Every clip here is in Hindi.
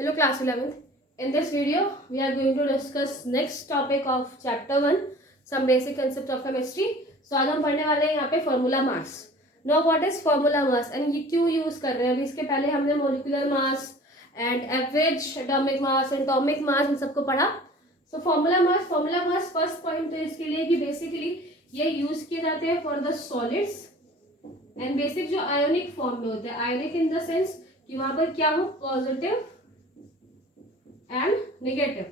Hello class 11th. In this video, we are going to discuss next topic of chapter 1, some basic concept of chemistry. So आज हम पढ़ने वाले हैं यहाँ पे formula mass. Now what is formula mass and ये क्यों यूज कर रहे हैं? अभी इसके पहले हमने molecular mass and average atomic mass and atomic mass इन सबको पढ़ा. So formula mass first point है इसके लिए कि basically ये यूज किए जाते हैं for the solids and basic जो ionic form में होते हैं, ionic in the sense कि वहां पर क्या हो positive and negative.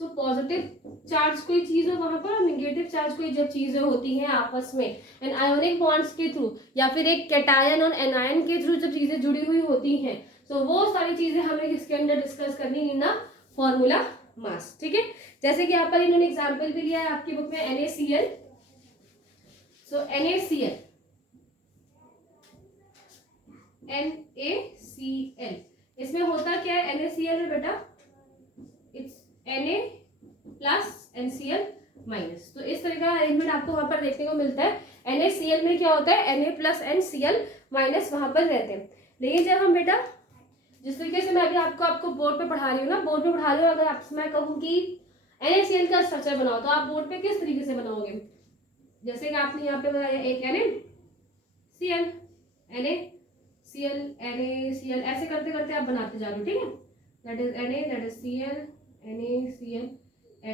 So positive charge कोई चीज हो वहां पर, नेगेटिव चार्ज कोई जब चीजें होती हैं आपस में एंड आयोनिक बॉन्ड्स के थ्रू या फिर एक कैटायन और एनायन के थ्रू जब चीजें जुड़ी हुई होती हैं, सो वो सारी चीजें हमें किसके अंदर डिस्कस करनी इन द फॉर्मूला मास. ठीक है, जैसे कि यहाँ पर इन्होंने एग्जाम्पल भी लिया है आपकी बुक में NaCl. सो NaCl इसमें होता क्या है NaCl में बेटा, it's Na plus NCl minus. तो इस तरह का अरेंजमेंट आपको वहां पर देखने को मिलता है. NaCl में क्या होता है Na प्लस NCl माइनस वहां पर रहते हैं. लेकिन जब हम बेटा जिस तरीके से मैं अभी आपको बोर्ड पे पढ़ा रही हूँ ना, बोर्ड पे पढ़ा रही हूँ, अगर आपसे मैं कहूँ कि NaCl का स्ट्रक्चर बनाओ तो आप बोर्ड पे किस तरीके से बनाओगे? जैसे कि आपने यहाँ पे बनाया एक NaCl NaCl ऐसे करते करते आप बनाते जा रहे हो. ठीक है, that is Na, that is Cl, NaCl,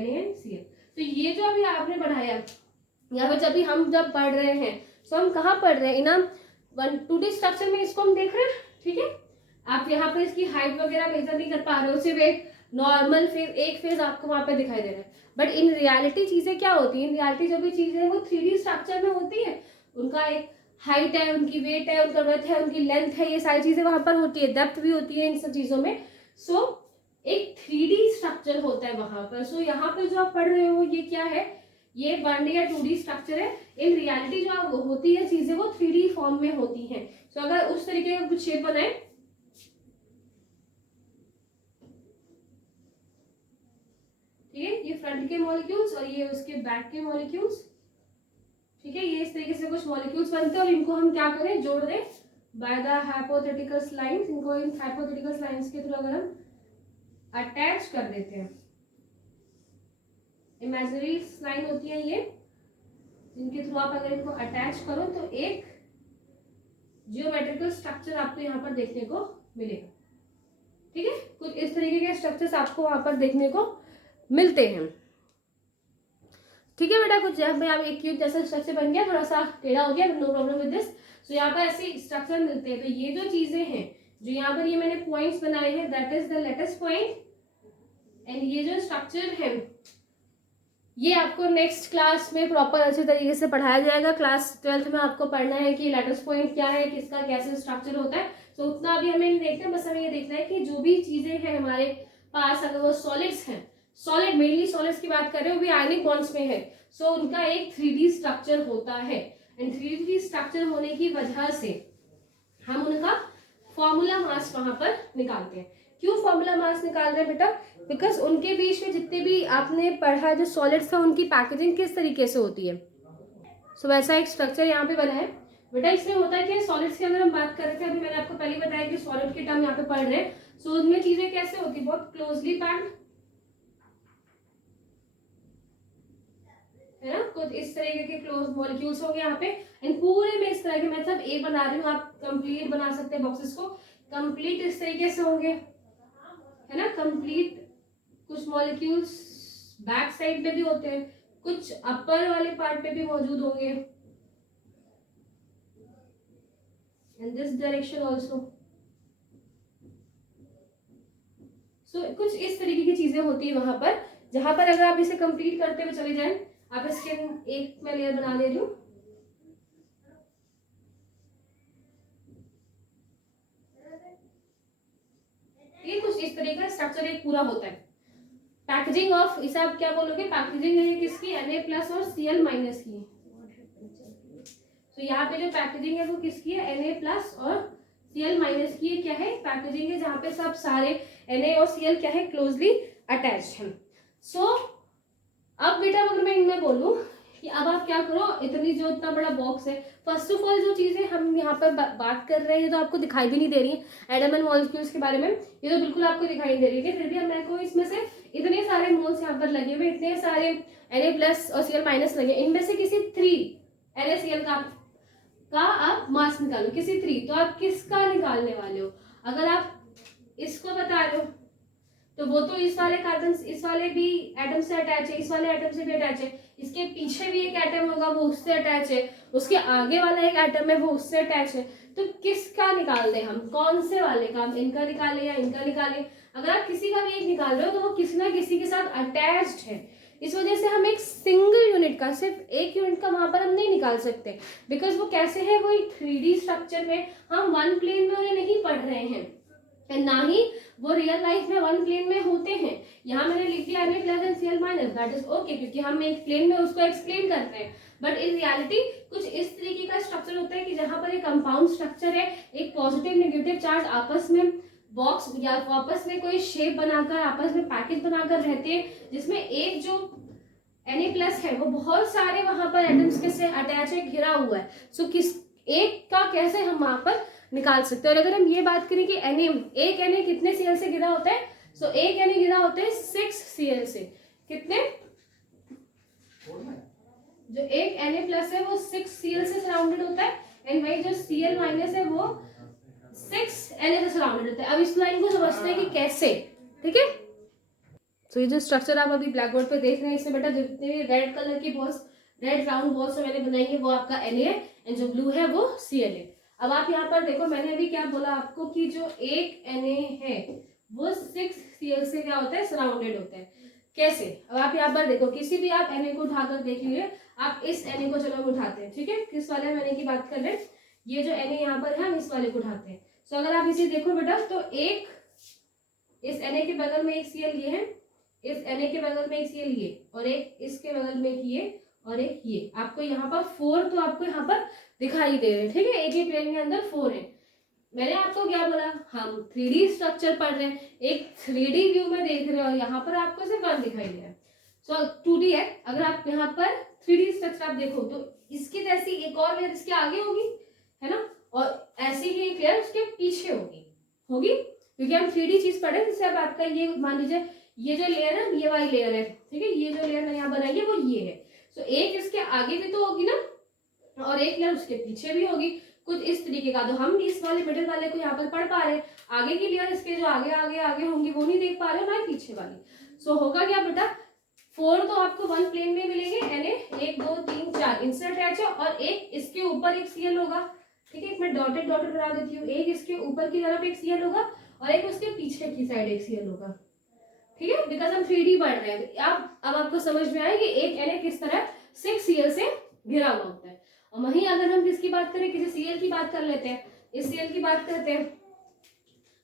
NaCl. तो ये जो अभी आपने बनाया यहाँ पे जब पढ़ रहे हैं, तो हम कहाँ पढ़ रहे हैं? इन 2D स्ट्रक्चर में इसको हम देख रहे हैं. ठीक है, आप यहाँ पे इसकी हाइट वगैरह मेजर नहीं कर पा रहे हो, सिर्फ एक नॉर्मल फेज, एक फेज आपको वहां पे दिखाई दे रहा है. बट इन रियलिटी चीजें क्या होती है? इन रियलिटी जो भी चीजें हैं वो 3D स्ट्रक्चर में होती है. उनका एक हाइट है, उनकी वेट है, उनका ब्रेथ है, उनकी लेंथ है, ये सारी चीजें वहां पर होती है, डेप्थ भी होती है इन सब चीजों में. सो एक 3D स्ट्रक्चर होता है वहां पर. सो यहाँ पे जो आप पढ़ रहे हो ये क्या है? ये 1D या 2D स्ट्रक्चर है. इन रियलिटी जो होती है चीजें वो 3D फॉर्म में होती हैं. सो अगर उस तरीके का कुछ शेप बनाए, ठीक है, ये फ्रंट के मॉलिक्यूल्स और ये उसके बैक के मॉलिक्यूल्स. ठीक है, ये इस तरीके से कुछ मॉलिक्यूल्स बनते हैं और इनको हम क्या करें? जोड़ दें बाय द हाइपोथेटिकल लाइंस. इनको इन हाइपोथेटिकल लाइंस के थ्रू अगर हम अटैच कर देते हैं, इमेजिनरी लाइन होती है ये, जिनके थ्रू आप अगर इनको अटैच करो तो एक जियोमेट्रिकल स्ट्रक्चर आपको यहाँ पर देखने को मिलेगा. ठीक है, कुछ इस तरीके के स्ट्रक्चर्स आपको वहां पर देखने को मिलते हैं. ठीक है बेटा, कुछ यहाँ पे आप एक क्यूब जैसा स्ट्रक्चर बन गया, थोड़ा सा टेढ़ा हो गया, नो प्रॉब्लम विद दिस. सो यहाँ पर ऐसे स्ट्रक्चर मिलते हैं. तो ये जो चीजें हैं जो यहाँ पर ये मैंने पॉइंट्स बनाए हैं, that is the latest point. And ये जो स्ट्रक्चर है ये आपको नेक्स्ट क्लास में प्रॉपर अच्छे तरीके से पढ़ाया जाएगा. क्लास 12th में आपको पढ़ना है कि लेटेस्ट पॉइंट क्या है, किसका कैसे स्ट्रक्चर होता है. तो उतना अभी हमें नहीं देखना है, बस हमें ये देखना है कि जो भी चीजें हैं हमारे पास, अगर वो सॉलिड्स हैं, सॉलिड मेनली सॉलिड्स की बात कर रहे हो, भी आयनिक बॉन्ड्स में है. सो उनका एक 3D स्ट्रक्चर होता है. एंड 3D स्ट्रक्चर होने की वजह से हम उनका फॉर्मूला मास वहां पर निकालते हैं. क्यों फॉर्मूला मास निकाल रहे हैं बेटा? बिकॉज उनके बीच में जितने भी आपने पढ़ा जो सॉलिड्स था उनकी पैकेजिंग किस तरीके से होती है. सो वैसा एक स्ट्रक्चर यहाँ पे बना है बेटा. इसमें होता है कि सॉलिड्स की अगर हम बात कर रहे थे, अभी मैंने आपको पहले बताया कि सॉलिड के टर्म यहाँ पे पढ़ रहे हैं. सो उनमें चीजें कैसे होती है? बहुत क्लोजली पैक्ड है ना, कुछ इस तरीके के क्लोज मॉलिक्यूल्स होंगे यहाँ पे. एंड पूरे में इस तरह के, मतलब ए बना रही हूँ, आप कंप्लीट बना सकते हैं बॉक्सेस को. कंप्लीट इस तरीके से होंगे, है ना, कंप्लीट. कुछ मॉलिक्यूल्स बैक साइड पे भी होते हैं, कुछ अपर वाले पार्ट पे भी मौजूद होंगे, इन दिस डायरेक्शन ऑल्सो. सो कुछ इस तरीके की चीजें होती है वहां पर, जहां पर अगर आप इसे कंप्लीट करते हुए चले जाएं. आप इसके एक मैं लेयर बना ले रही हूँ. ये कुछ इस तरीके का स्ट्रक्चर एक पूरा होता है. पैकेजिंग ऑफ, इसे आप क्या बोलोगे? पैकेजिंग है किसकी? Na प्लस और Cl माइनस की. तो यहाँ पे जो पैकेजिंग है वो किसकी है? Na प्लस और Cl माइनस की. क्या है? पैकेजिंग है जहाँ पे सब सारे Na और Cl क्या है? क्लोजली अटैच्ड है. सो अब बेटा अगर मैं इनमें बोलूं कि अब आप क्या करो, इतना बड़ा बॉक्स है, फर्स्ट ऑफ ऑल जो चीजें हम यहाँ पर बात कर रहे हैं तो आपको दिखाई भी नहीं दे रही है एटम एंड मॉलिक्यूल्स के बारे में, ये तो बिल्कुल आपको दिखाई नहीं दे रही है, फिर भी मेरे को इसमें से इतने सारे मोल्स यहाँ पर लगे हुए, इतने सारे Na+ और Cl- लगे, इनमें से किसी 3 NaCl का आप मास निकालो, किसी 3, तो आप किसका निकालने वाले हो? अगर आप इसको बता रहे हो तो वो तो इस वाले कार्बन, इस वाले भी एटम से अटैच है, इस वाले एटम से भी अटैच है, इसके पीछे भी एक एटम होगा वो उससे अटैच है, उसके आगे वाला एक एटम है वो उससे अटैच है, तो किसका निकाल दें हम? कौन से वाले का? हम इनका निकालें या इनका निकालें? अगर आप किसी का भी एक निकाल रहे हो तो वो किसी ना किसी के साथ अटैच्ड है, इस वजह से हम एक सिंगल यूनिट का, सिर्फ एक यूनिट का वहां पर हम नहीं निकाल सकते, बिकॉज वो कैसे है, वो एक 3D स्ट्रक्चर में, हम वन प्लेन में उन्हें नहीं पढ़ रहे हैं, ना ही वो रियल लाइफ में वन प्लेन में होते हैं। यहाँ मैंने लिख दिया Na+Cl- दैट इज ओके, क्योंकि हम एक प्लेन में उसको एक्सप्लेन करते हैं, बट इन रियलिटी कुछ इस तरीके का स्ट्रक्चर होता है कि जहां पर एक कंपाउंड स्ट्रक्चर है, एक पॉजिटिव नेगेटिव चार्ज आपस में बॉक्स या आपस में कोई शेप बनाकर, आपस में पैकेज बनाकर रहते हैं, जिसमें एक जो Na+ है वो बहुत सारे वहां पर एटम्स के से अटैच है, घिरा हुआ है, सो किस एक का कैसे हम वहां पर निकाल सकते हैं? और अगर हम ये बात करें कि एक Na कितने Cl से घिरा होता है, सो एक Na घिरा होता है 6 Cl से। कितने? जो एक Na+ है वो 6 Cl से सराउंडेड होता है, एंड वही जो Cl- है वो 6 Na से सराउंडेड होता है। अब इस लाइन को समझते हैं कि कैसे, ठीक है? तो ये जो स्ट्रक्चर आप अभी ब्लैक बोर्ड पे देख रहे हैं, इसमें बेटा जितने भी रेड कलर की बॉल्स, रेड राउंड बॉल्स जो मैंने बनाई है वो आपका Na है, एंड जो ब्लू है वो Cl है। अब आप यहाँ पर देखो, मैंने अभी क्या बोला आपको कि जो एक Na है वो 6 Cl से क्या होता है, सराउंडेड होता है। कैसे? अब आप यहाँ पर देखो, किसी भी आप Na को उठाकर देख लीजिए, आप इस Na को चलो उठाते हैं, ठीक है, किस वाले Na की बात कर रहे हैं, ये जो Na यहाँ पर है हम इस वाले को उठाते हैं। सो अगर आप इसे देखो बेटा, तो एक इस Na के बगल में एक Cl ये है, इस Na के बगल में एक Cl ये, और एक इसके बगल में एक ये, और एक ये, आपको यहाँ पर 4 तो आपको यहाँ पर दिखाई दे रहे हैं, ठीक है, एक ही प्लेन के अंदर 4 है। मैंने आपको क्या बोला, हम 3D स्ट्रक्चर पढ़ रहे हैं, एक 3D व्यू में देख रहे हो, और यहाँ पर आपको सिर्फ 1 दिखाई दे रहा है, सो 2D है। अगर आप यहाँ पर 3D स्ट्रक्चर आप देखो तो इसकी जैसी एक और लेयर इसके आगे होगी, है ना, और ऐसी ही एक लेयर उसके पीछे होगी, क्योंकि हम 3D चीज पढ़े, जैसे अब आपका ये मान लीजिए ये जो लेयर है ये वाली लेयर है, ठीक है, ये जो लेयर मैंने यहाँ बनाई है वो ये है, सो एक इसके आगे भी तो होगी ना, और एक लेयर उसके पीछे भी होगी, कुछ इस तरीके का। तो हम इस वाले मिडिल वाले को यहाँ पर पढ़ पा रहे हैं, आगे की लेयर इसके जो आगे आगे आगे होंगी वो नहीं देख पा रहे हो, ना पीछे वाली। सो होगा क्या बेटा, 4 तो आपको वन प्लेन में मिलेंगे, Na 1 2 3 4 इनसे अटैच है, और एक इसके ऊपर एक Cl होगा, ठीक है, मैं डॉटेड बना देती हूँ, एक इसके ऊपर की तरफ एक Cl होगा, और एक उसके पीछे की साइड एक Cl होगा, ठीक है, बिकॉज हम 3D पढ़ रहे हैं। अब आपको समझ में आया कि एक Na किस तरह 6 Cl से घिरा हुआ होता है। और वहीं अगर हम किसकी बात करें, किसी Cl की बात कर लेते हैं, इस Cl की बात करते हैं,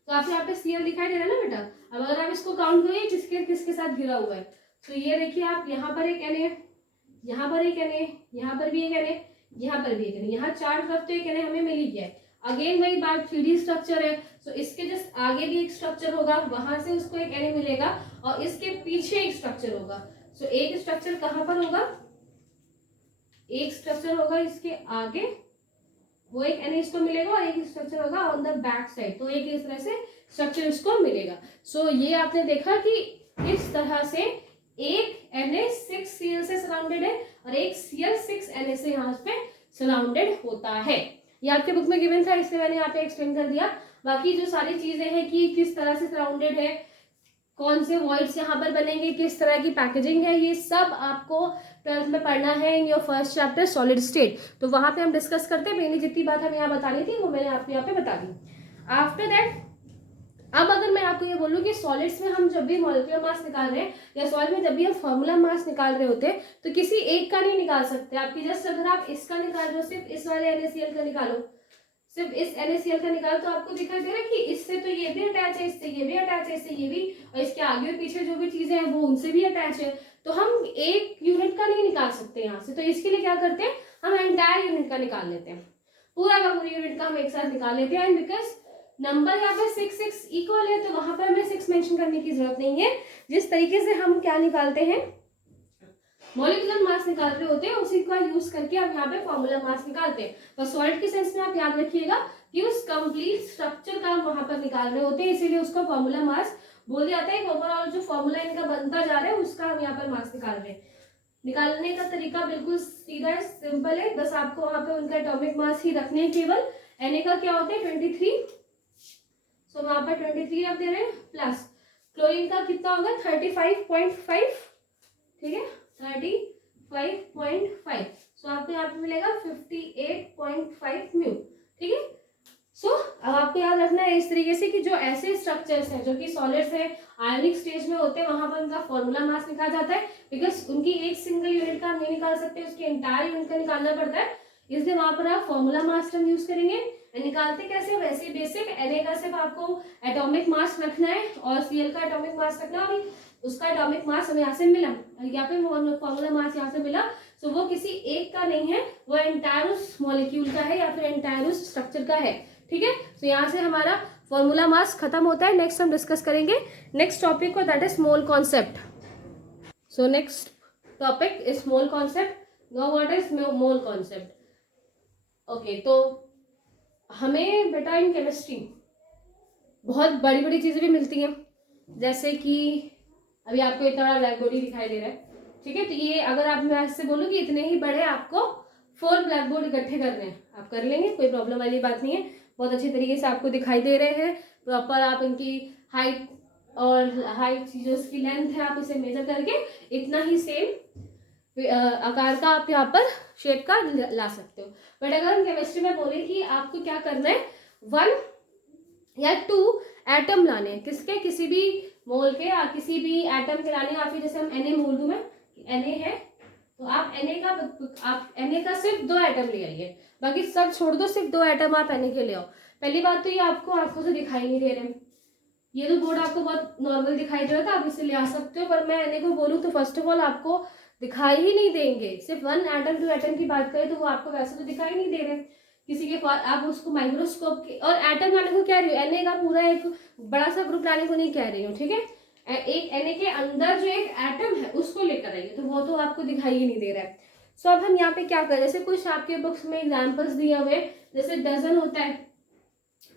तो आपको यहाँ पे Cl दिखाई दे रहा है ना बेटा। अब अगर आप इसको काउंट करिए किसके किसके साथ घिरा हुआ है, तो ये देखिए आप, यहाँ पर एक Na, यहाँ पर एक Na, यहाँ पर भी एक Na, यहाँ पर भी एक Na, यहाँ 4 तरफ तो एक Na हमें मिल ही गया है। अगेन वही बात, 3D स्ट्रक्चर है, तो इसके जस्ट आगे भी एक स्ट्रक्चर होगा, वहां से उसको एक Na मिलेगा, और इसके पीछे एक स्ट्रक्चर होगा। सो एक स्ट्रक्चर कहाँ पर होगा, एक स्ट्रक्चर होगा इसके आगे, वो एक Na इसको मिलेगा, और एक स्ट्रक्चर होगा ऑन द बैक साइड, तो एक इस तरह से स्ट्रक्चर इसको मिलेगा। सो ये आपने देखा कि इस तरह से एक Na 6 Cl से सराउंडेड है, और एक Cl 6 Na से यहाँ पे सराउंडेड होता है। ये आपके बुक में गिवन था, इसलिए मैंने यहाँ पे एक्सप्लेन कर दिया। बाकी जो सारी चीजें हैं कि किस तरह से सराउंडेड है, कौन से वॉइड्स यहाँ पर बनेंगे, किस तरह की पैकेजिंग है, ये सब आपको 12th में पढ़ना है in your first chapter solid state. तो वहां पे हम डिस्कस करते हैं, मैंने जितनी बात हमें यहाँ बतानी थी वो मैंने आपको यहाँ पे बता दी। आफ्टर दैट, अब अगर मैं आपको ये बोलूँ कि सॉलिड्स में हम जब भी मॉलिक्यूलर मास निकाल रहे हैं, या सॉलिड में जब भी हम फॉर्मूला मास निकाल रहे होते हैं, तो किसी एक का नहीं निकाल सकते। आपकी जस्ट अगर आप इसका निकाल रहे हो, सिर्फ इस वाले NaCl का निकालो, सिर्फ इस NaCl का निकालो, तो आपको दिखाई दे रहा है कि इससे तो ये भी अटैच है, इससे ये भी अटैच है, इससे ये भी, और इसके आगे और पीछे जो भी चीजें हैं वो उनसे भी अटैच है। तो हम एक यूनिट का नहीं निकाल सकते यहाँ से, तो इसके लिए क्या करते हैं, हम एंटायर यूनिट का निकाल लेते हैं, पूरा का पूरा यूनिट का हम एक साथ निकाल लेते हैं। एंड बिकॉज नंबर यहाँ पे 6 6 इक्वल है, तो वहां पर हमें 6 मेंशन करने की जरूरत नहीं है। जिस तरीके से हम क्या निकालते हैं, मॉलिक्यूलर मास निकाल रहे होते हैं, उसी का यूज करके आप यहाँ पे फॉर्मूला मास निकालते हैं। पर सॉलिड के सेंस में आप याद रखिएगा कि उस कंप्लीट स्ट्रक्चर का वहां पर निकाल रहे होते हैं, इसीलिए उसका फॉर्मूला मास बोल जाता है। ओवरऑल जो फॉर्मूला इनका बनता जा रहा है उसका हम यहाँ पर मास निकाल रहे हैं। निकालने का तरीका बिल्कुल सीधा है, सिंपल है, बस आपको वहां पे उनका एटॉमिक मास ही रखने हैं केवल। Na का क्या होता है 23, सो वहां पर 23 रख दे रहे हैं, प्लस क्लोरीन का कितना होगा 35.5, ठीक है 35.5, सो आपको यहाँ पे मिलेगा 58.5 म्यू, ठीक है। सो अब आपको याद रखना है इस तरीके से कि जो ऐसे स्ट्रक्चर्स हैं जो कि सॉलिड्स हैं, आयनिक स्टेज में होते हैं, वहां पर उनका फॉर्मूला मास निकाला जाता है, बिकॉज उनकी एक सिंगल यूनिट का हम नहीं निकाल सकते, उसकी एंटायर यूनिट का निकालना पड़ता है, इसलिए वहां पर आप फॉर्मूला मास टर्म यूज करेंगे। निकालते कैसे, वैसे बेसिक Na का सिर्फ आपको एटॉमिक मास रखना है और Cl का एटॉमिक मास रखना है, और उसका एटॉमिक मास हमें यहाँ से मिला या फिर फॉर्मूला मास यहाँ से मिला, तो वो किसी एक का नहीं है, वो एंटायर उस मॉलिक्यूल का है या फिर एंटायर उस स्ट्रक्चर का है, ठीक है। तो यहाँ से हमारा फॉर्मूला मास खत्म होता है। नेक्स्ट हम डिस्कस करेंगे नेक्स्ट टॉपिक को, that is mole concept. So next topic is mole concept. Now what is mole concept? Okay, तो हमें बेटा इन केमिस्ट्री बहुत बड़ी बड़ी चीजें भी मिलती हैं, जैसे कि अभी आपको इतना बड़ा ब्लैक बोर्ड ही दिखाई दे रहा है, ठीक है। तो ये अगर आप मैं ऐसे बोलूँ कि इतने ही बड़े आपको 4 ब्लैक बोर्ड इकट्ठे करने हैं, आप कर लेंगे, कोई प्रॉब्लम वाली बात नहीं है। बहुत अच्छी तरीके से आपको दिखाई दे रहे हैं, प्रॉपर आप इनकी हाइट और हाइट जो इसकी लेंथ है आप इसे मेजर करके इतना ही सेम आकार का आप यहाँ पर शेप का ला सकते हो। बट अगर हम केमिस्ट्री में बोले कि आपको क्या करना है, 1 या 2 एटम लाने हैं, किसके, किसी भी मोल के या किसी भी एटम के लाने, या फिर जैसे हम Na बोल दूं मैं, Na है तो आप Na का सिर्फ 2 एटम ले आइए, बाकी सब छोड़ दो, सिर्फ 2 एटम आप Na के ले आओ। पहली बात तो ये आपको आंखों से दिखाई नहीं दे रहे, ये तो बोर्ड आपको बहुत नॉर्मल दिखाई दे रहा था, आप इसे ले आ सकते हो, पर मैं Na को बोलूँ तो फर्स्ट ऑफ ऑल आपको दिखाई ही नहीं देंगे। सिर्फ 1 एटम 2 एटम की बात करें तो वो आपको वैसे तो दिखाई नहीं दे रहे, किसी के पास आप उसको माइक्रोस्कोप के, और एटम लाने को कह रही हूँ, Na का पूरा एक बड़ा सा ग्रुप लाने को नहीं कह रही हूँ, ठीक है। एक Na के अंदर जो एक एटम है उसको लेकर आइए, तो वो तो आपको दिखाई ही नहीं दे रहा है। सो अब हम यहाँ पे क्या करें, जैसे कुछ आपके बुक्स में एग्जाम्पल्स दिए हुए, जैसे डजन होता है,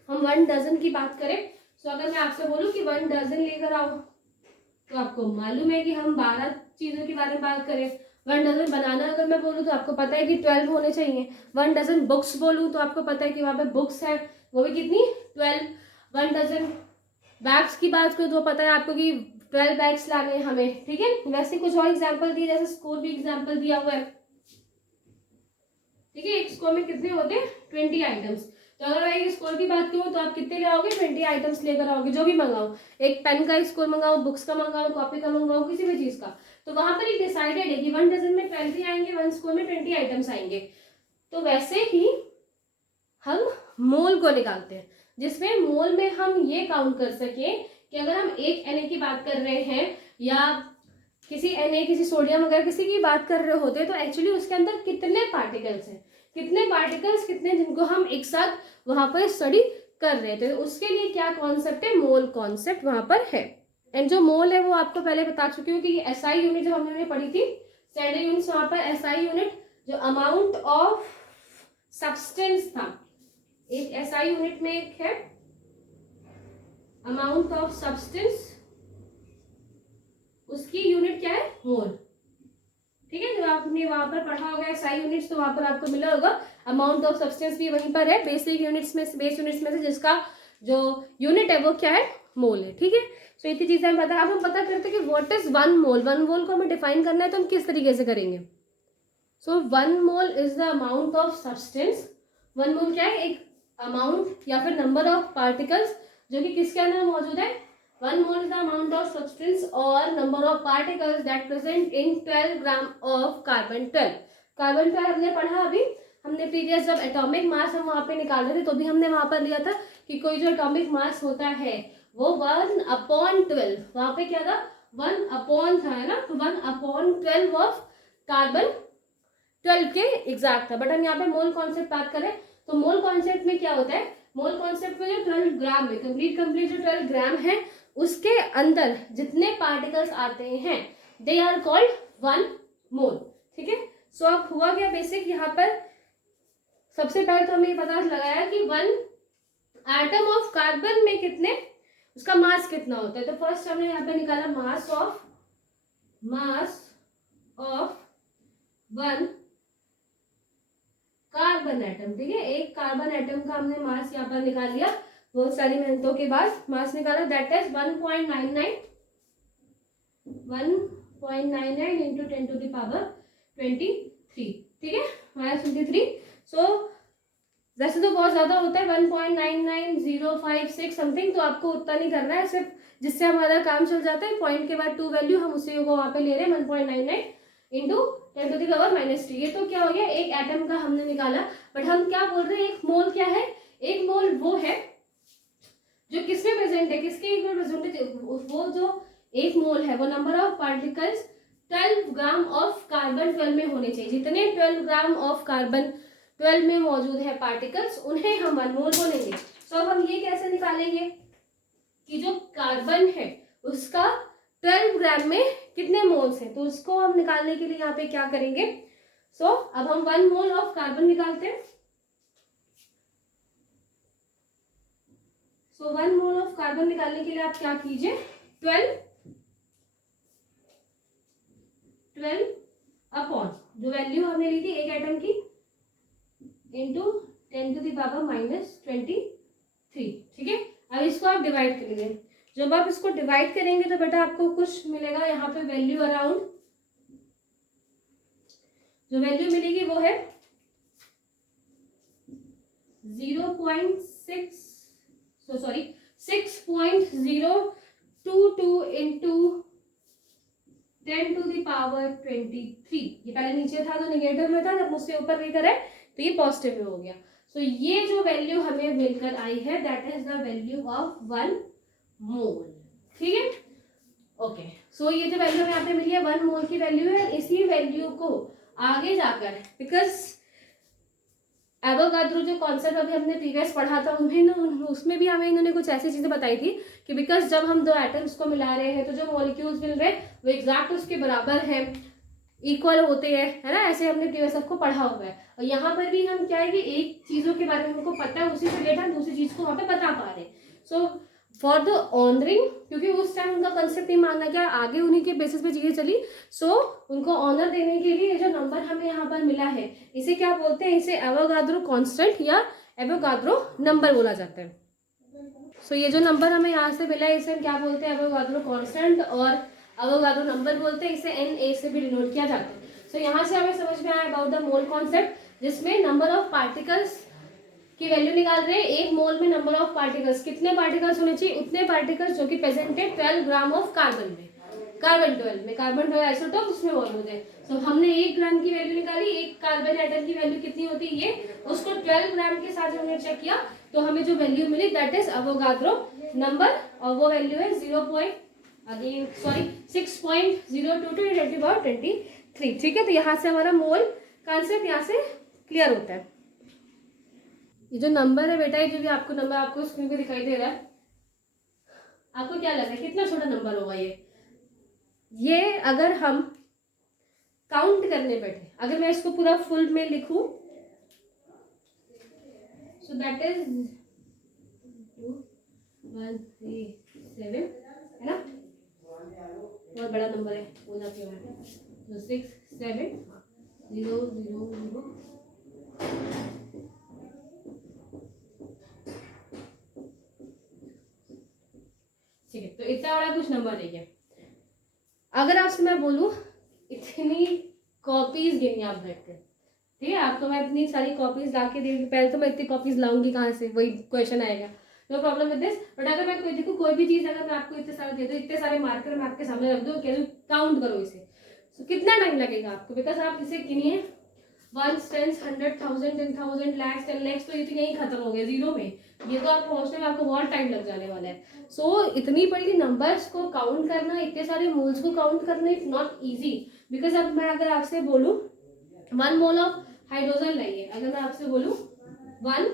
हम 1 डजन की बात करें, सो अगर मैं आपसे बोलूँ कि 1 डजन लेकर आओ, तो आपको मालूम है कि हम 12 चीजों के बारे में बात करें। 1 डजन बनाना अगर मैं बोलूँ तो आपको पता है कि 12 होने चाहिए। 1 डजन बुक्स बोलूँ तो आपको पता है कि वहाँ पे बुक्स है, वो भी कितनी 12। 1 डजन बैग्स की बात करूँ तो पता है आपको कि 12 बैग्स लाने हैं हमें, ठीक है। वैसे कुछ और एग्जाम्पल दिए, जैसे स्कोर भी एग्जाम्पल दिया हुआ है, ठीक है। एक स्कोर में कितने होते हैं 20 आइटम्स, तो अगर मैं एक स्कोर की बात करूँ तो आप कितने ले आओगे 20 आइटम्स लेकर आओगे, जो भी मंगाओ, एक पेन का स्कोर मंगाओ, बुक्स का मंगाओ, कॉपी का मंगाओ, किसी भी चीज का, तो वहां पर एक डिसाइडेड है कि 1 डजन में 12 ही आएंगे, 1 स्कोर में 20 आइटम्स आएंगे। तो वैसे ही हम मोल को निकालते हैं, जिसमें मोल में हम ये काउंट कर सके कि अगर हम एक Na की बात कर रहे हैं या किसी Na किसी सोडियम वगैरह किसी की बात कर रहे होते हैं, तो एक्चुअली उसके अंदर कितने पार्टिकल्स हैं, कितने जिनको हम एक साथ वहां पर स्टडी कर रहे थे, तो उसके लिए क्या कॉन्सेप्ट है, मोल कॉन्सेप्ट वहां पर है। एंड जो मोल है वो आपको पहले बता चुकी हूँ कि SI यूनिट जब हमने पढ़ी थी, स्टैंडर्ड यूनिट, वहां पर SI यूनिट जो अमाउंट ऑफ सब्सटेंस था, एक SI यूनिट में एक है अमाउंट ऑफ सब्सटेंस, उसकी यूनिट क्या है, मोल, ठीक है। जब आपने वहां पर पढ़ा होगा SI यूनिट्स, तो वहां पर आपको मिला होगा अमाउंट ऑफ सब्सटेंस भी वहीं पर है, बेसिक यूनिट्स में से जिसका जो यूनिट है वो क्या है, मोल है, ठीक है। सो इतनी चीजें हम पता, अब हम पता करते हैं कि व्हाट इज 1 मोल। 1 मोल को हमें डिफाइन करना है, तो हम किस तरीके से करेंगे। सो 1 mole is the amount of substance. 1 मोल क्या है, एक अमाउंट या फिर नंबर ऑफ पार्टिकल्स जो कि किसके अंदर मौजूद है। 1 mole is the amount of substance or number of particles that present in 12 gram of carbon 12। Carbon 12 हमने पढ़ा, अभी हमने प्रीवियस जब एटॉमिक मास हम वहां पे निकाल रहे थे तो भी हमने वहां पर लिया था कि कोई जो एटॉमिक मास होता है वो 1/12, वहां पे क्या था 1 था, है ना, तो 1/12 ऑफ कार्बन 12 के एग्जैक्ट था। बट हम यहाँ पे मोल कॉन्सेप्ट बात करें तो मोल कॉन्सेप्ट में क्या होता है, मोल कॉन्सेप्ट में जो 12 ग्राम है, कंप्लीट जो 12 ग्राम है उसके अंदर जितने पार्टिकल्स आते हैं दे आर कॉल्ड 1 मोल। ठीक है, सो अब हुआ क्या बेसिक, यहाँ पर सबसे पहले तो हमें ये पता लगाया कि 1 एटम ऑफ कार्बन में कितने, उसका मास कितना होता है। तो फर्स्ट हमने यहाँ पे निकाला मास ऑफ 1 कार्बन एटम। ठीक है, एक कार्बन एटम का हमने मास यहाँ पर निकाल लिया, बहुत सारी मेहनतों के बाद मास निकाला, दैट इज 1.99 इंटू 10⁻23। ठीक है, -23। सो वैसे तो बहुत ज्यादा होता है 1.99056 समथिंग, तो आपको उतना नहीं करना है, सिर्फ जिससे हमारा काम चल जाता है पॉइंट के बाद 2 वैल्यू हम उसी को वहां पे ले रहे हैं 1.99 इंटू 10⁻³ ये तो क्या हो गया, एक एटम का हमने निकाला। बट हम क्या बोल रहे हैं, एक मोल क्या है, एक मोल वो है जो किसमें प्रेजेंट है, किसके इक्वल प्रेजेंट है, वो जो एक मोल है वो number of particles 12 gram of carbon 12 में होने चाहिए। जितने 12 ग्राम ऑफ कार्बन 12 में मौजूद है पार्टिकल्स, उन्हें हम 1 मोल बोलेंगे। तो अब हम ये कैसे निकालेंगे कि जो कार्बन है उसका 12 ग्राम में कितने मोल्स हैं, तो उसको हम निकालने के लिए यहाँ पे क्या करेंगे। अब हम 1 मोल ऑफ कार्बन निकालते हैं। 1 मोल ऑफ कार्बन निकालने के लिए आप क्या कीजिए, 12 अपॉन जो वैल्यू हमने ली थी एक एटम की इंटू 10⁻⁻23। ठीक है, अब इसको आप डिवाइड करेंगे। जब आप इसको डिवाइड करेंगे तो बेटा आपको कुछ मिलेगा यहाँ पे वैल्यू अराउंड, जो वैल्यू मिलेगी वो है 6.022 इंटू 10⁻23। ये पहले नीचे था तो नेगेटिव में था, जब मुझसे ऊपर लेकर है तो ये पॉजिटिव में हो गया। सो ये जो वैल्यू हमें मिलकर आई है that is the value of 1 मोल। ठीक है, ओके। सो ये जो वैल्यू हमें यहाँ पे मिली है 1 मोल की वैल्यू है। इसी वैल्यू को आगे जाकर, बिकॉज एवोगाड्रो जो कॉन्सेप्ट अभी हमने प्रीवियस पढ़ा था उसमें भी हमें इन्होंने कुछ ऐसी चीजें बताई थी कि बिकॉज जब हम 2 एटम्स को मिला रहे हैं तो जो मॉलिक्यूल्स मिल रहे हैं वो एग्जैक्ट उसके बराबर है, इक्वल होते हैं, है ना, ऐसे हमने प्रीवियस सबको पढ़ा हुआ है। और यहाँ पर भी हम क्या है कि एक चीजों के बारे में हमको पता है, उसी से रिलेटेड हम दूसरी चीज को वहाँ पे बता पा रहे हैं। सो फॉर द ऑनरिंग, क्योंकि उस टाइम उनका कंसेप्ट नहीं मानना क्या, आगे उन्हीं के बेसिस पे चीजें चली। सो उनको ऑनर देने के लिए जो नंबर हमें यहाँ पर मिला है इसे क्या बोलते हैं, इसे एवोगाड्रो कांस्टेंट या एवोगाड्रो नंबर बोला जाता है। सो ये जो नंबर हमें यहाँ से मिला है इसे हम क्या बोलते हैं, एवोगाड्रो कांस्टेंट और एवोगाड्रो नंबर बोलते हैं। इसे NA से भी डिनोट किया जाता है। सो यहाँ से हमें समझ में आया अबाउट द मोल कॉन्सेप्ट, जिसमें नंबर ऑफ पार्टिकल्स की वैल्यू निकाल रहे हैं। एक मोल में नंबर ऑफ पार्टिकल्स, कितने पार्टिकल्स होने चाहिए, उतने पार्टिकल्स जो कि प्रेजेंट है 12 ग्राम ऑफ कार्बन में, कार्बन 12 आइसोटोप उसमें मौजूद है। तो हमने 1 ग्राम की वैल्यू निकाली, एक कार्बन एटम की वैल्यू कितनी होती है ये, उसको 12 ग्राम के साथ हमने चेक किया तो हमें जो वैल्यू मिली दैट इज एवोगाड्रो नंबर, और वो वैल्यू है 6.022 ठीक है। तो यहाँ से हमारा मोल कॉन्सेप्ट यहाँ से क्लियर होता है। ये जो नंबर है बेटा, ये जो भी आपको नंबर आपको स्क्रीन पे दिखाई दे रहा है, आपको क्या लग रहा है कितना छोटा नंबर होगा ये अगर हम काउंट करने बैठे, अगर मैं इसको पूरा फुल में लिखूं, सो दैट इज 2 1 3 7 है ना, बहुत बड़ा नंबर है, हो जाती है 6 7 0 0 0 ठीक है। तो इतना बड़ा कुछ नंबर नहीं है। अगर आपसे मैं बोलूं इतनी कॉपीज गिनी आप बैठ कर, ठीक है, आपको मैं इतनी सारी कॉपीज ला के देंगी, पहले तो मैं इतनी कॉपीज लाऊंगी कहाँ से, वही क्वेश्चन आएगा, no problem with this. But अगर मैं देखो कोई भी चीज अगर मैं आपको इतने सारे दे दूं, इतने सारे मार्कर मैं आपके सामने रख दूं, कह दूं काउंट करो इसे, तो कितना टाइम लगेगा आपको, बिकॉज आप इसे गिनिए 1 10 100 1000 10,000 lakhs 10 lakhs, तो ये तो यही खत्म हो गया जीरो में, ये तो आप पहुंचने में आपको बहुत टाइम लग जाने वाला है। सो इतनी बड़ी नंबर्स को काउंट करना, इतने सारे मोल्स को काउंट करना इट्स नॉट इजी, बिकॉज अब मैं अगर आपसे बोलूं 1 मोल ऑफ हाइड्रोजन लाइए, अगर मैं आपसे बोलूं 1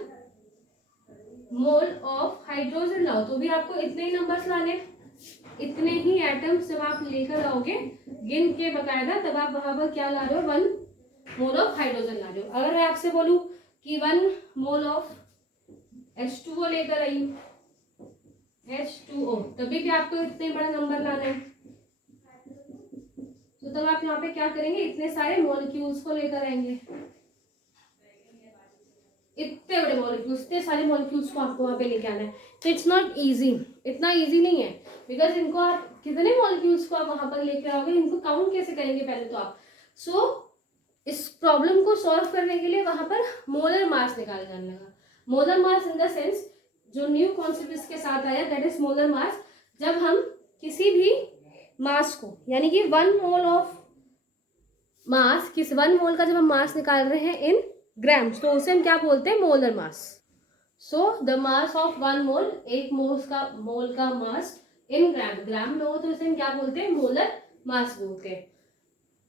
मोल ऑफ हाइड्रोजन लाओ, तो भी आपको इतने ही नंबर्स लाने, इतने ही एटम्स जब आप लेकर आओगे गिन के बकायदा, तब आप वहां पर क्या ला रहे हो, 1 मोल ऑफ हाइड्रोजन ला रहे हो। अगर मैं आपसे बोलूं कि 1 मोल ऑफ H2O लेकर आई हूं, H2O, तभी भी आपको इतने बड़ा नंबर लाना है। तो तब आप यहाँ पे क्या करेंगे, इतने सारे मॉलिक्यूल्स को लेकर आएंगे, इतने बड़े मॉलिक्यूल्स, इतने सारे मॉलिक्यूल्स को आपको वहां पे लेके आना है। तो इट्स नॉट इजी, इतना इजी नहीं है, बिकॉज इनको आप कितने मॉलिक्यूल्स को आप वहां पर लेकर आओगे, इनको काउंट कैसे करेंगे पहले तो आप। सो इस प्रॉब्लम को सॉल्व करने के लिए वहां पर मोलर मास निकाला जाने लगा। Molar mass in the sense जो न्यू कॉन्सेप्ट इसके साथ आया, दैट इज मोलर मास। जब हम किसी भी मास को, यानी कि 1 मोल ऑफ मास, किस 1 मोल का जब हम मास निकाल रहे हैं इन ग्राम्स, तो उसे हम क्या बोलते हैं, molar mass. So the mass of 1 मोल, एक मोल का मास इन ग्राम में हो तो उसे हम क्या बोलते हैं, मोलर मास बोलते हैं।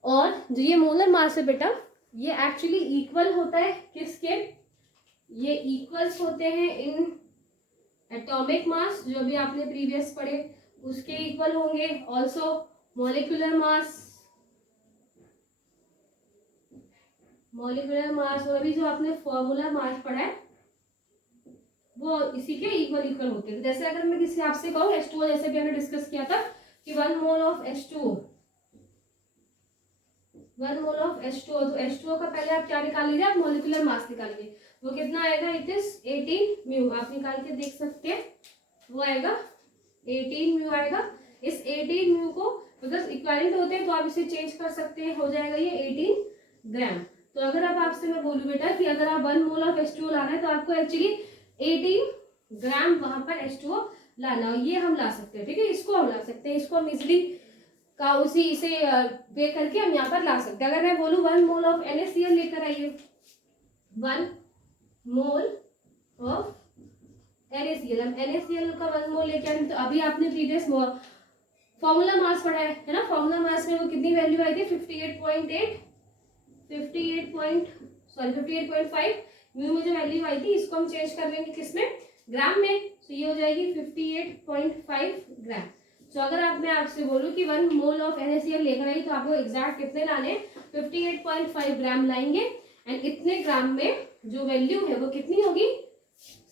और जो ये मोलर मास है बेटा, ये एक्चुअली इक्वल होता है किसके, ये इक्वल्स होते हैं इन एटॉमिक मास, जो भी आपने प्रीवियस पढ़े उसके इक्वल होंगे, ऑल्सो मॉलिक्यूलर मास, और अभी जो आपने फॉर्मूला मास पढ़ा है वो इसी के इक्वल होते हैं। जैसे अगर मैं किसी आपसे कहूँ H2O, जैसे भी हमने डिस्कस किया था कि 1 mole of H2O, 1 mole of H2O, तो H2O का पहले आप क्या निकाल लीजिए, आप मॉलिक्यूलर मास निकालिए, वो कितना आएगा, इट इज 18 म्यू। आप निकाल के देख सकते हैं, वो आएगा 18 म्यू आएगा। इस 18 म्यू को बिकॉज इक्विवेलेंट होते हैं तो आप इसे चेंज कर सकते हैं, हो जाएगा ये 18 ग्राम। तो अगर अब आपसे मैं बोलूँ बेटा कि अगर आप 1 मोल ऑफ H2O लाना है तो आपको एक्चुअली 18 ग्राम वहां पर H2O लाना, ये हम ला सकते हैं, ठीक है, इसको हम ला सकते हैं, इसको हम इजिली का उसी इसे वे करके हम यहाँ पर ला सकते हैं। अगर मैं बोलूँ 1 मोल ऑफ NaCl लेकर आइए, 1 मोल ऑफ NaCl, हम NaCl का 1 मोल लेके आए, तो अभी आपने प्रीवियस फॉर्मूला मास पढ़ा है ना, फॉर्मूला मास में वो कितनी वैल्यू आई थी, 58.5 म्यू में जो वैल्यू आई थी, इसको हम चेंज कर लेंगे किसमें, ग्राम में, तो ये हो जाएगी 58.5 ग्राम। तो अगर मैं आपसे बोलूं कि 1 मोल ऑफ NaCl लेकर आई, तो आपको एग्जैक्ट कितने लाने, 58.5 ग्राम लाएंगे, एंड इतने ग्राम में जो वैल्यू है वो कितनी होगी,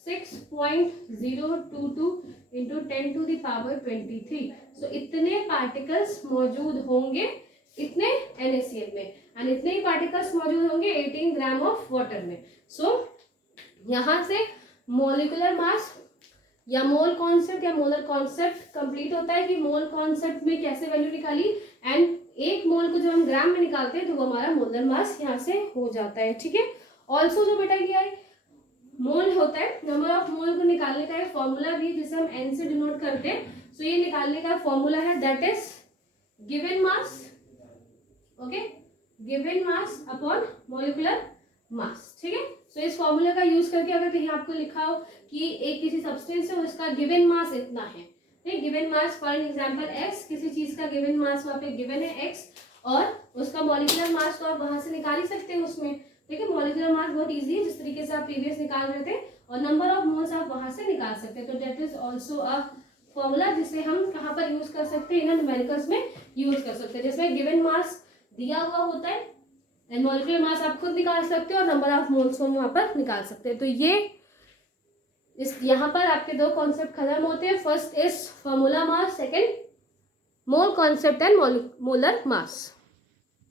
6.022 इंटू 10⁻23। सो इतने पार्टिकल्स मौजूद होंगे इतने NaCl में, एंड इतने ही पार्टिकल्स मौजूद होंगे 18 ग्राम ऑफ वाटर में। सो यहां से मॉलिक्यूलर मास या मोल कॉन्सेप्ट या मोलर कॉन्सेप्ट कंप्लीट होता है कि मोल कॉन्सेप्ट में कैसे वैल्यू निकाली, एंड एक मोल को जब हम ग्राम में निकालते हैं तो वो हमारा मोलर मास यहाँ से हो जाता है, ठीक है। ऑल्सो जो बेटा क्या है, मोल होता है, नंबर ऑफ मोल को निकालने का एक फॉर्मूला भी जिसे हम N से डिनोट करते हैं। सो ये निकालने का फॉर्मूला है, that is given mass, okay, given mass upon molecular mass, ठीक है। सो इस फॉर्मूला का यूज करके अगर कहीं आपको लिखा हो कि एक किसी सब्सटेंस है उसका गिवन मास इतना है, ठीक, given mass for example x, किसी चीज का गिवन मास वहाँ पे गिवन है x, और उसका मॉलिक्यूलर मास तो आप वहां से निकाल ही सकते हैं उसमें, ठीक है। मॉलिक्यूलर मास बहुत इजी है, जिस तरीके से आप प्रीवियस निकाल रहे थे, और नंबर ऑफ मोल्स आप वहां से निकाल सकते हैं। तो that is also a formula जिसे हम कहाँ पर यूज कर सकते हैं, इन न्यूमेरिकल्स में यूज कर सकते हैं, जिसमें गिवन मास दिया हुआ होता है एंड मॉलिक्यूलर मास आप खुद निकाल सकते हो और नंबर ऑफ मोल्स को वहां पर निकाल सकते हैं। तो ये इस यहाँ पर आपके दो कॉन्सेप्ट खत्म होते हैं, first is formula mass, second mole concept and molar mass.